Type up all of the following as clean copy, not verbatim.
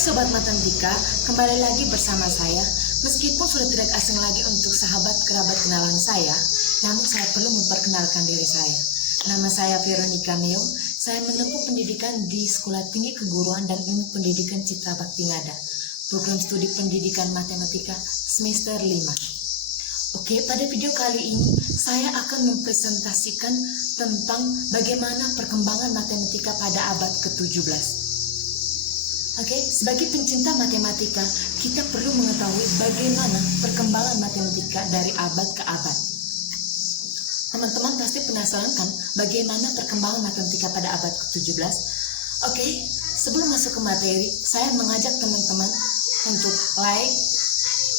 Sobat Matematika, kembali lagi bersama saya. Meskipun sudah tidak asing lagi untuk sahabat kerabat kenalan saya, namun saya perlu memperkenalkan diri saya. Nama saya Veronica Neo. Saya menempuh pendidikan di Sekolah Tinggi Keguruan dan Ilmu Pendidikan Citra Bakti Ngada, program studi pendidikan matematika semester 5. Oke, pada video kali ini saya akan mempresentasikan tentang bagaimana perkembangan matematika pada abad ke-17. Oke, sebagai pencinta matematika, kita perlu mengetahui bagaimana perkembangan matematika dari abad ke abad. Teman-teman pasti penasaran kan bagaimana perkembangan matematika pada abad ke-17? Oke, sebelum masuk ke materi, saya mengajak teman-teman untuk like,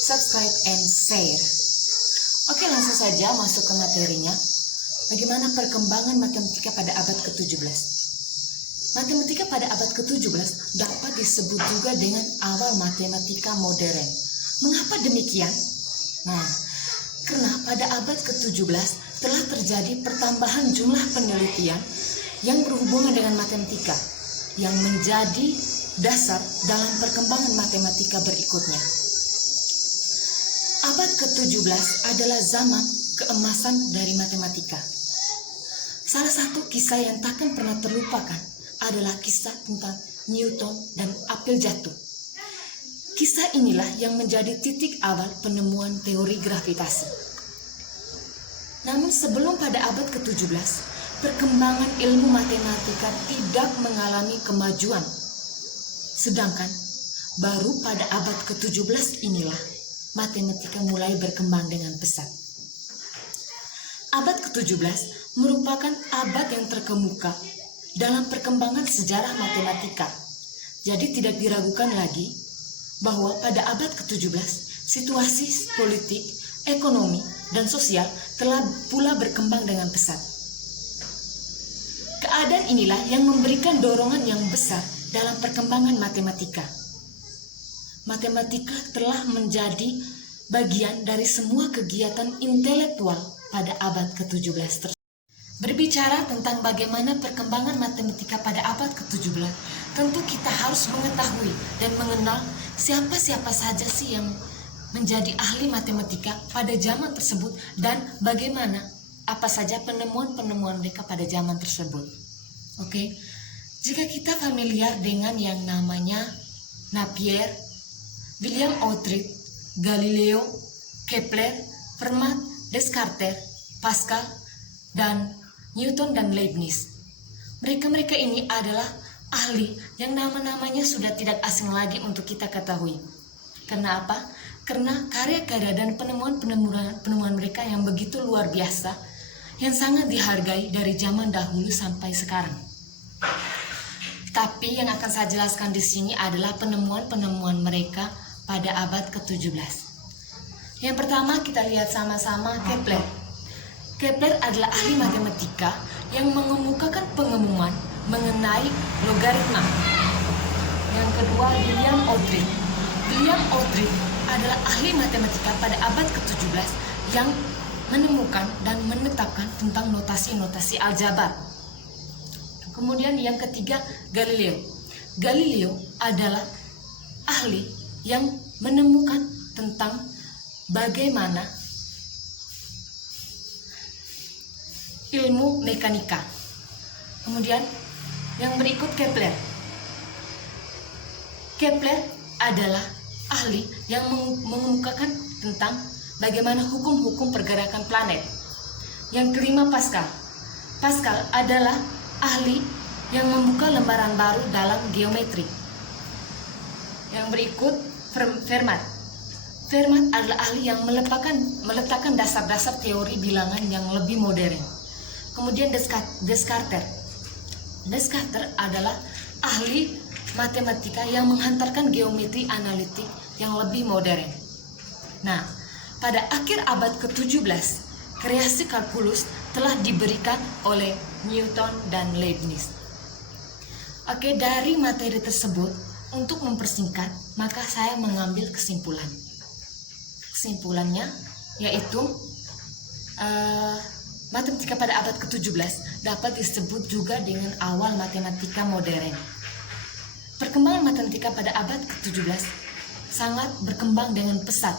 subscribe, and share. Oke, langsung saja masuk ke materinya. Bagaimana perkembangan matematika pada abad ke-17? Matematika pada abad ke-17 dapat disebut juga dengan awal matematika modern. Mengapa demikian? Nah, karena pada abad ke-17 telah terjadi pertambahan jumlah penelitian yang berhubungan dengan matematika yang menjadi dasar dalam perkembangan matematika berikutnya. Abad ke-17 adalah zaman keemasan dari matematika. Salah satu kisah yang takkan pernah terlupakan adalah kisah tentang Newton dan apel jatuh. Kisah inilah yang menjadi titik awal penemuan teori gravitasi. Namun sebelum pada abad ke-17, perkembangan ilmu matematika tidak mengalami kemajuan. Sedangkan baru pada abad ke-17 inilah matematika mulai berkembang dengan pesat. Abad ke-17 merupakan abad yang terkemuka dalam perkembangan sejarah matematika. Jadi tidak diragukan lagi bahwa pada abad ke-17 situasi politik, ekonomi, dan sosial telah pula berkembang dengan pesat. Keadaan inilah yang memberikan dorongan yang besar dalam perkembangan matematika. Matematika telah menjadi bagian dari semua kegiatan intelektual pada abad ke-17 tersebut. Berbicara tentang bagaimana perkembangan matematika pada abad ke-17, tentu kita harus mengetahui dan mengenal siapa-siapa saja sih yang menjadi ahli matematika pada zaman tersebut dan bagaimana apa saja penemuan-penemuan mereka pada zaman tersebut. Oke, jika kita familiar dengan yang namanya Napier, William Outred, Galileo, Kepler, Fermat, Descartes, Pascal, dan Newton dan Leibniz. Mereka ini adalah ahli yang nama-namanya sudah tidak asing lagi untuk kita ketahui. Karena apa? Karena karya-karya dan penemuan mereka yang begitu luar biasa, yang sangat dihargai dari zaman dahulu sampai sekarang. Tapi yang akan saya jelaskan di sini adalah penemuan-penemuan mereka pada abad ke-17. Yang pertama kita lihat sama-sama Kepler. Kepler adalah ahli matematika yang mengemukakan pengumuman mengenai logaritma. Yang kedua, William Outred. William Outred adalah ahli matematika pada abad ke-17 yang menemukan dan menetapkan tentang notasi-notasi aljabar. Kemudian yang ketiga, Galileo. Galileo adalah ahli yang menemukan tentang bagaimana ilmu mekanika. Kemudian yang berikut Kepler. Kepler adalah ahli yang mengemukakan tentang bagaimana hukum-hukum pergerakan planet. Yang kelima Pascal. Pascal adalah ahli yang membuka lembaran baru dalam geometri. Yang berikut Fermat. Fermat adalah ahli yang meletakkan dasar-dasar teori bilangan yang lebih modern. Kemudian Descartes. Descartes adalah ahli matematika yang menghantarkan geometri analitik yang lebih modern. Nah, pada akhir abad ke-17, kreasi kalkulus telah diberikan oleh Newton dan Leibniz. Oke, dari materi tersebut, untuk mempersingkat, maka saya mengambil kesimpulan. Kesimpulannya yaitu matematika pada abad ke-17 dapat disebut juga dengan awal matematika modern. perkembangan matematika pada abad ke-17 sangat berkembang dengan pesat,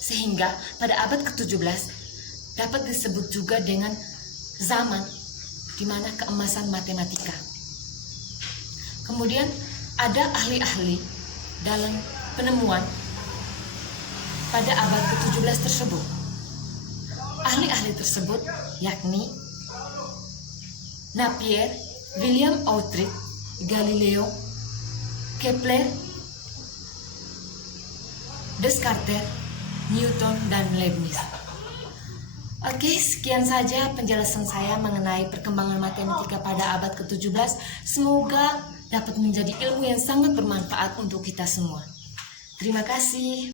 sehingga pada abad ke-17 dapat disebut juga dengan zaman di mana keemasan matematika. Kemudian ada ahli-ahli dalam penemuan pada abad ke-17 tersebut. Ahli-ahli tersebut yakni Napier, William Outred, Galileo, Kepler, Descartes, Newton, dan Leibniz. Oke, sekian saja penjelasan saya mengenai perkembangan matematika pada abad ke-17. Semoga dapat menjadi ilmu yang sangat bermanfaat untuk kita semua. Terima kasih.